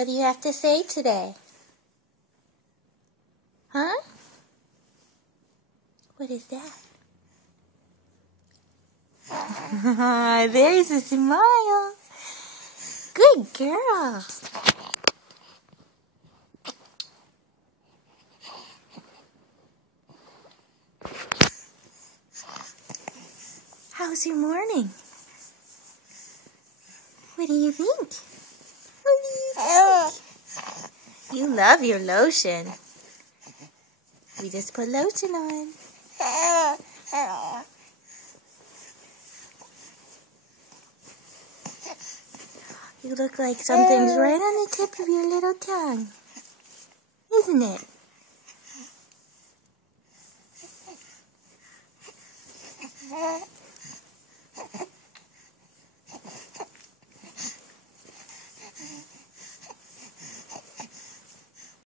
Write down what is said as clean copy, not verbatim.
What do you have to say today? Huh? What is that? There's a smile. Good girl. How's your morning? What do you think? What do you think? You love your lotion. We just put lotion on. You look like something's right on the tip of your little tongue. Isn't it?